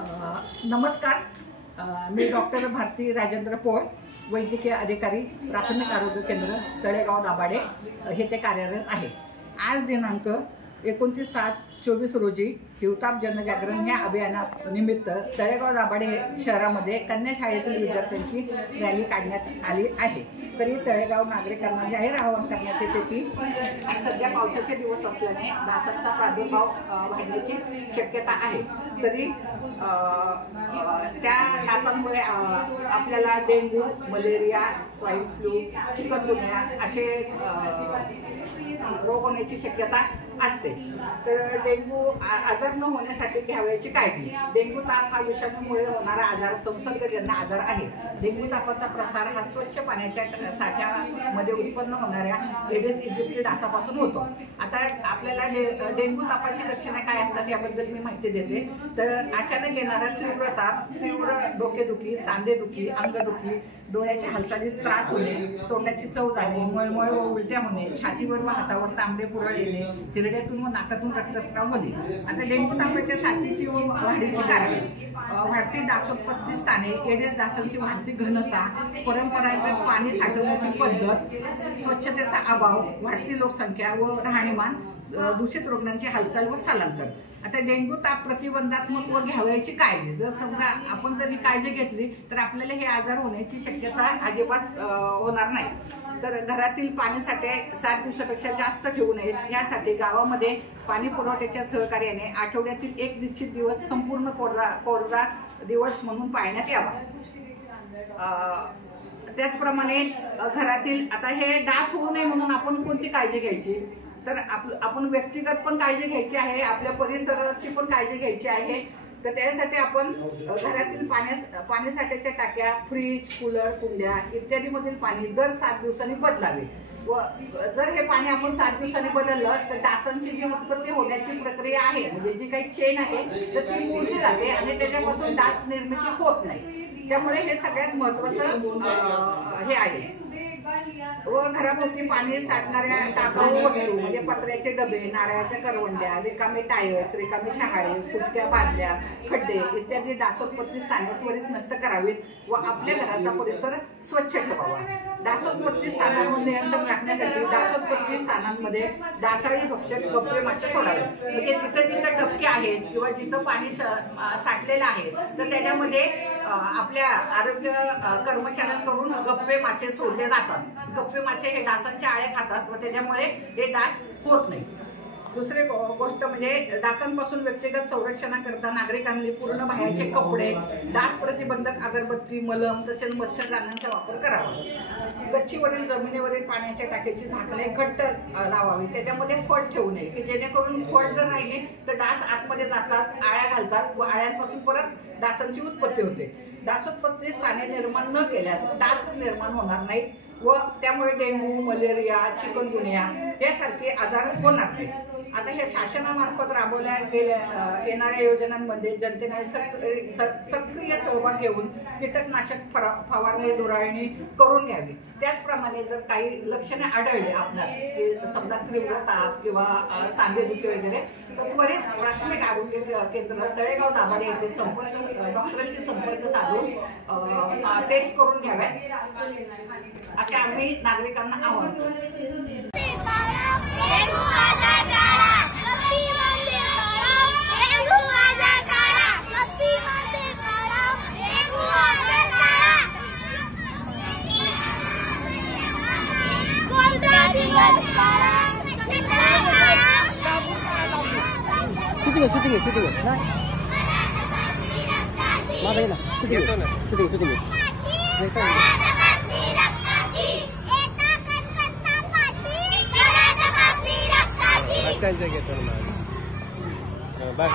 नमस्कार, मी डॉक्टर भारती राजेंद्र पोळ, वैद्यकीय अधिकारी, प्राथमिक आरोग्य केंद्र तळेगाव दाभाडे हे ते कार्यरत आहे। आज दिनांक 29/7/24 रोजी हिवताप जनजागरण या अभियानानिमित्त तळेगाव दाभाडे शहरामध्ये कन्या शाळेतील विद्यार्थ्यांची रॅली काढण्यात आली आहे। तरी तळेगाव नागरिकांना जाहीर आवाहन करण्यात येते की सध्या पावसाचे दिवस असल्याने डासांचा प्रादुर्भाव वाढण्याची शक्यता आहे। तरी त्या डासांमुळे आपल्याला dengue, malaria, swine flu, chikungunya असे रोग होण्याची शक्यता असते। तर डेंग्यू आजार न होण्यासाठी घ्यावयाची काळजी। डेंग्यू ताप हा विषाणूमुळे होणारा आजार संसर्गजन्य आजार आहे। डेंग्यू तापाचा प्रसार हा स्वच्छ पाण्याच्या साठ्यामध्ये उत्पन्न होणाऱ्या एडिस इजिप्टी डासापासून होतो। आता आपल्याला डेंग्यू तापाची लक्षणे काय असतात याबद्दल मी माहिती देते। तर अचानक येणारा तीव्र ताप, तीव्र डोकेदुखी, सांधेदुखी, अंगदुखी, डोळ्याच्या हालचालीस त्रास होणे, तोंडाची चव जाणे, मळमळ व उलट्या होणे, छातीवर व हातावर तांबे पुरळ येणे, हिरड्यातून व नाकातून रक्तस्राव होणे। आता डेंग्यू तापाच्या साथीची व वाढीची कारणे: वाढती डासोत्पत्ती स्थाने, एडिस डासांची वाढती घनता, परंपरागत पाणी साठवण्याची पद्धत, स्वच्छतेचा अभाव, वाढती लोकसंख्या व राहणीमान, दूषित रुग्णांची हालचाल व स्थलांतर। आता डेंग्यू ताप प्रतिबंधात्मक व घ्यावयाची काळजी: जर समजा आपण जर ही काळजी घेतली तर आपल्याला हे आजार होण्याची शक्यता अजिबात होणार नाही। तर घरातील पाणीसाठे 7 दिवसापेक्षा जास्त ठेवू नयेत। यासाठी गावामध्ये पाणी पुरवठ्याच्या सहकार्याने आठवड्यातील एक निश्चित दिवस संपूर्ण कोरडा दिवस म्हणून पाळण्यात यावा। त्याचप्रमाणे घरातील आता हे डास होऊ नये म्हणून आपण कोणती काळजी घ्यायची? तर आपण व्यक्तिगत पण काळजी घ्यायची आहे, आपल्या परिसराची पण काळजी घ्यायची आहे। तर त्यासाठी आपण घरातील पाण्यासाठ्याच्या टाक्या, फ्रीज, कूलर, कुंड्या इत्यादी मधील पाणी दर 7 दिवसांनी बदलावे। व जर हे पाणी आपण 7 दिवसांनी बदललं तर डासांची जी उत्पत्ती होण्याची प्रक्रिया आहे, म्हणजे जी काही चेन आहे तर ती मोडली जाते आणि त्याच्यापासून डास निर्मिती होत नाही। त्यामुळे हे सगळ्यात महत्त्वाचं हे आहे। व घराभोवती पाणी साठणाऱ्या टाकाऊ वस्तू म्हणजे पत्र्याचे डबे, नारळाच्या करवंड्या, रिकामे टायर्स, रिकामे शहाळे, फुटक्या बादल्या, खड्डे इत्यादी डासोत्पत्ती स्थाने त्वरित नष्ट करावीत व आपल्या घराचा परिसर स्वच्छ ठेवावा। डासोत्पत्ती स्थानांवर नियंत्रण राखण्यासाठी डासोत्पत्ती स्थानांमध्ये डासाळी भक्षक गप्पे मासे सोडावे। म्हणजे जिथं जिथं डबके आहेत किंवा जिथं पाणी साठलेलं आहे तर त्याच्यामध्ये आपल्या आरोग्य कर्मचाऱ्यांकडून गप्पे मासे सोडले जातात। गप्पे मासे हे डासांच्या आळ्या खातात व त्याच्यामुळे हे डास होत नाही। दुसरी गोष्ट म्हणजे डासांपासून व्यक्तिगत संरक्षणाकरता नागरिकांनी पूर्ण बाह्याचे कपडे, डास प्रतिबंधक अगरबत्ती, मलम तसेच मच्छरदाण्यांचा वापर करावा। गच्चीवरील जमिनीवरील पाण्याच्या टाकीची झाकणे घट्ट लावावी, त्याच्यामध्ये फट ठेवू नये की जेणेकरून फट जर राहिली तर डास आतमध्ये जातात, आळ्या घालतात व आळ्यांपासून परत डासांची उत्पत्ती होते। डासोत्पत्ती स्थाने निर्माण न केल्यास डास निर्माण होणार नाहीत व त्यामुळे डेंग्यू, मलेरिया, चिकनगुनिया यासारखे आजार होणार नाहीत। आता हे शासनामार्फत राबवल्या येणाऱ्या योजनांमध्ये जनतेने सक्रिय सहभाग घेऊन कीटकनाशक फवारणी, डोराळणी करून घ्यावी। त्याचप्रमाणे जर काही लक्षणे आढळली आपणास की समजा तीव्र ताप किंवा सांधेदुखी वगैरे तर त्वरित प्राथमिक आरोग्य केंद्र तळेगाव दाभाडे येथे डॉक्टरांशी संपर्क साधून टेस्ट करून घ्याव्यात असे आम्ही नागरिकांना आवाहन करतो। बस